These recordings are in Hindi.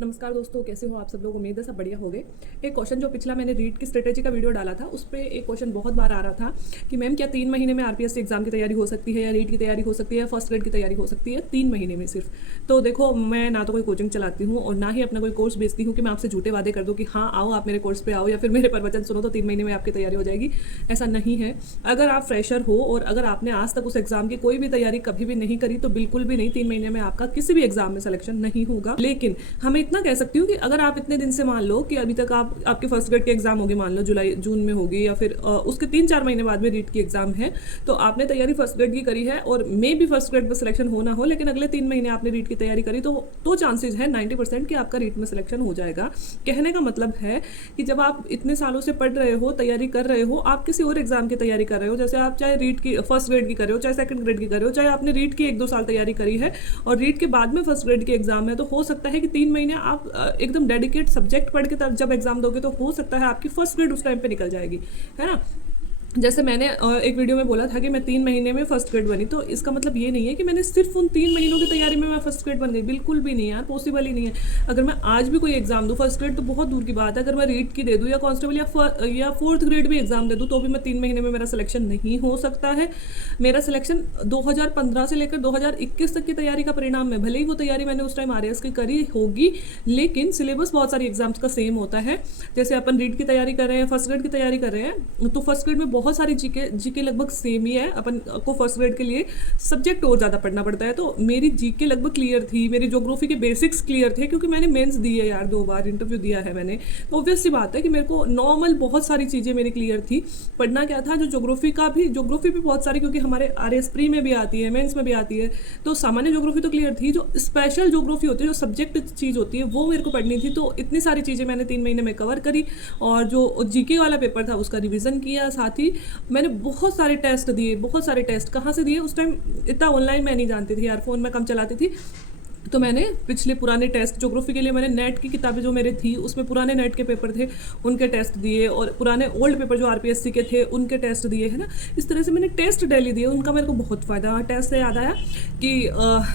नमस्कार दोस्तों, कैसे हो आप सब लोग। उम्मीद है सब बढ़िया हो गए। एक क्वेश्चन जो पिछला मैंने रीट की स्ट्रेटेजी का वीडियो डाला था, उस पर एक क्वेश्चन बहुत बार आ रहा था कि मैम क्या 3 महीने में आरपीएससी एग्जाम की तैयारी हो सकती है, या रीट की तैयारी हो सकती है, या फर्स्ट ग्रेड की तैयारी हो सकती है 3 महीने में सिर्फ। तो देखो, मैं ना तो कोई कोचिंग चलाती हूँ और ना ही अपना कोई कोर्स बेचती हूँ कि मैं आपसे झूठे वादे कर दूँ कि हाँ आओ आप मेरे कोर्स पर आओ या फिर मेरे प्रवचन सुनो तो 3 महीने में आपकी तैयारी हो जाएगी। ऐसा नहीं है। अगर आप फ्रेशर हो और अगर आपने आज तक उस एग्जाम की कोई भी तैयारी कभी भी नहीं करी तो बिल्कुल भी नहीं, 3 महीने में आपका किसी भी एग्जाम में सिलेक्शन नहीं होगा। लेकिन हमें इतना कह सकती हूँ कि अगर आप इतने दिन से मान लो कि अभी तक आपके फर्स्ट ग्रेड के एग्जाम होगी, मान लो जुलाई जून में होगी या फिर उसके 3-4 महीने बाद में रीट की एग्जाम है, तो आपने तैयारी फर्स्ट ग्रेड की करी है और मे भी फर्स्ट ग्रेड में सिलेक्शन हो ना हो, लेकिन अगले 3 महीने आपने रीट की तैयारी करी तो चांसेज है 90% कि आपका रीट में सिलेक्शन हो जाएगा। कहने का मतलब है कि जब आप इतने सालों से पढ़ रहे हो, तैयारी कर रहे हो, आप किसी और एग्जाम की तैयारी कर रहे हो, जैसे आप चाहे रीट की फर्स्ट ग्रेड की कर रहे हो, चाहे सेकंड ग्रेड की कर रहे हो, चाहे आपने रीट की 1-2 साल तैयारी करी है और रीट के बाद में फर्स्ट ग्रेड के एग्जाम है, तो हो सकता है कि 3 महीने आप एकदम डेडिकेट सब्जेक्ट पढ़ के तब जब एग्जाम दोगे तो हो सकता है आपकी फर्स्ट ग्रेड उस टाइम पे निकल जाएगी, है ना। जैसे मैंने एक वीडियो में बोला था कि मैं 3 महीने में फर्स्ट ग्रेड बनी, तो इसका मतलब ये नहीं है कि मैंने सिर्फ उन 3 महीनों की तैयारी में मैं फर्स्ट ग्रेड बन गई। बिल्कुल भी नहीं यार, पॉसिबल ही नहीं है। अगर मैं आज भी कोई एग्जाम दूँ फर्स्ट ग्रेड तो बहुत दूर की बात है। अगर मैं रीट की दे दूँ या कांस्टेबल या फोर्थ ग्रेड भी एग्जाम दे दूँ तो भी मैं 3 महीने में मेरा सिलेक्शन नहीं हो सकता है। मेरा सिलेक्शन 2015 से लेकर 2021 तक की तैयारी का परिणाम है। भले ही वो तैयारी मैंने उस टाइम आरएएस की करी होगी, लेकिन सिलेबस बहुत सारी एग्जाम्स का सेम होता है। जैसे अपन रीट की तैयारी कर रहे हैं, फर्स्ट ग्रेड की तैयारी कर रहे हैं, तो फर्स्ट ग्रेड में बहुत सारी जीके लगभग सेम ही है। अपन को फर्स्ट ग्रेड के लिए सब्जेक्ट और ज़्यादा पढ़ना पड़ता है। तो मेरी जीके लगभग क्लियर थी, मेरी ज्योग्राफी के बेसिक्स क्लियर थे, क्योंकि मैंने मेंस दी है यार, 2 बार इंटरव्यू दिया है मैंने। तो ऑब्वियस सी बात है कि मेरे को नॉर्मल बहुत सारी चीज़ें मेरी क्लियर थी। पढ़ना क्या था, जो ज्योग्राफी भी बहुत सारी, क्योंकि हमारे आरएएस प्री में भी आती है, मेंस में भी आती है, तो सामान्य ज्योग्राफी तो क्लियर थी। जो स्पेशल ज्योग्राफी होती है, जो सब्जेक्ट चीज़ होती है, वो मेरे को पढ़नी थी। तो इतनी सारी चीज़ें मैंने 3 महीने में कवर करी और जो जीके वाला पेपर था उसका रिविज़न किया। साथ ही मैंने बहुत सारे टेस्ट दिए। बहुत सारे टेस्ट कहाँ से दिए, उस टाइम इतना ऑनलाइन मैं नहीं जानती थी यार, फ़ोन में कम चलाती थी, तो मैंने पिछले पुराने टेस्ट ज्योग्राफी के लिए मैंने नेट की किताबें जो मेरे थी उसमें पुराने नेट के पेपर थे उनके टेस्ट दिए, और पुराने ओल्ड पेपर जो आरपीएससी के थे उनके टेस्ट दिए, है ना। इस तरह से मैंने टेस्ट डेली दिए, उनका मेरे को बहुत फ़ायदा। टेस्ट से याद आया कि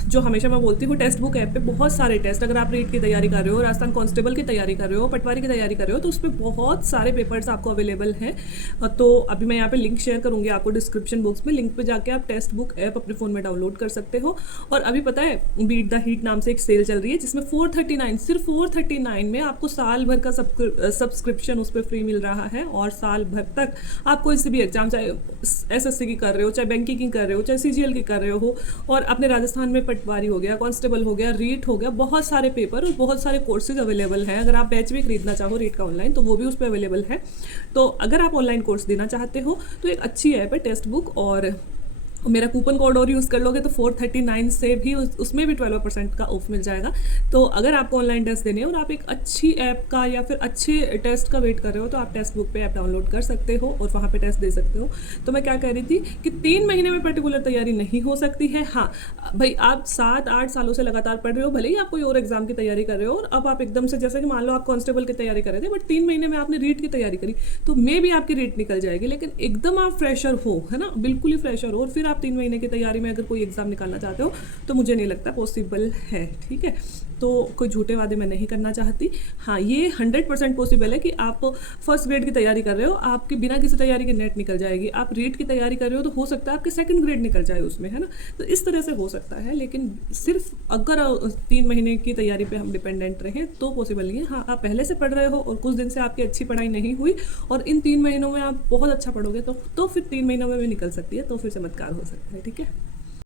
जो हमेशा मैं बोलती हूँ, टेक्स्ट बुक ऐप पे बहुत सारे टेस्ट, अगर आप रीट की तैयारी कर रहे हो, राजस्थान कांस्टेबल की तैयारी कर रहे हो, पटवारी की तैयारी कर रहे हो, तो उस पर बहुत सारे पेपर्स आपको अवेलेबल हैं। तो अभी मैं यहाँ पे लिंक शेयर करूँगी आपको डिस्क्रिप्शन बॉक्स में, लिंक पे जाके आप टेक्स्ट बुक ऐप अपने फ़ोन में डाउनलोड कर सकते हो। और अभी पता है, बीट द हीट नाम से एक सेल चल रही है जिसमें 439, सिर्फ 439 में आपको साल भर का सब्सक्रिप्शन उस पर फ्री मिल रहा है। और साल भर तक आप कोई सी भी एग्जाम, चाहे एसएससी की कर रहे हो, चाहे बैंकिंग की कर रहे हो, चाहे सीजीएल की कर रहे हो, और अपने राजस्थान में पटवारी हो गया, कांस्टेबल हो गया, रीट हो गया, बहुत सारे पेपर और बहुत सारे कोर्सेज अवेलेबल हैं। अगर आप बैच भी खरीदना चाहो रीट का ऑनलाइन तो वो भी उस पर अवेलेबल है। तो अगर आप ऑनलाइन कोर्स देना चाहते हो तो एक अच्छी ऐप है टेक्स्ट बुक, और मेरा कूपन कोड और यूज़ कर लोगे तो 439 से भी उसमें भी 12% का ऑफ मिल जाएगा। तो अगर आपको ऑनलाइन टेस्ट देने हैं और आप एक अच्छी ऐप का या फिर अच्छे टेस्ट का वेट कर रहे हो तो आप टेक्स्ट बुक पे ऐप डाउनलोड कर सकते हो और वहाँ पे टेस्ट दे सकते हो। तो मैं क्या कह रही थी कि 3 महीने में पर्टिकुलर तैयारी नहीं हो सकती है। हाँ भाई, आप 7-8 सालों से लगातार पढ़ रहे हो, भले ही आप कोई और एग्जाम की तैयारी कर रहे हो, और अब आप एकदम से, जैसे कि मान लो आप कांस्टेबल की तैयारी कर रहे थे, बट 3 महीने में आपने रीट की तैयारी करी, तो मे भी आपकी रीट निकल जाएगी। लेकिन एकदम आप फ्रेशर हो, है ना, बिल्कुल ही फ्रेशर हो, और फिर आप 3 महीने की तैयारी में अगर कोई एग्जाम निकालना चाहते हो तो मुझे नहीं लगता पॉसिबल है। ठीक है, तो कोई झूठे वादे मैं नहीं करना चाहती। हाँ, ये 100% पॉसिबल है कि आप फर्स्ट ग्रेड की तैयारी कर रहे हो, आपकी बिना किसी तैयारी के नेट निकल जाएगी। आप रीट की तैयारी कर रहे हो तो हो सकता है आपके सेकंड ग्रेड निकल जाए उसमें, है ना। तो इस तरह से हो सकता है, लेकिन सिर्फ अगर 3 महीने की तैयारी पे हम डिपेंडेंट रहें तो पॉसिबल नहीं है। हाँ, आप पहले से पढ़ रहे हो और कुछ दिन से आपकी अच्छी पढ़ाई नहीं हुई और इन 3 महीनों में आप बहुत अच्छा पढ़ोगे तो फिर 3 महीनों में भी निकल सकती है, तो फिर चमत्कार हो सकता है। ठीक है।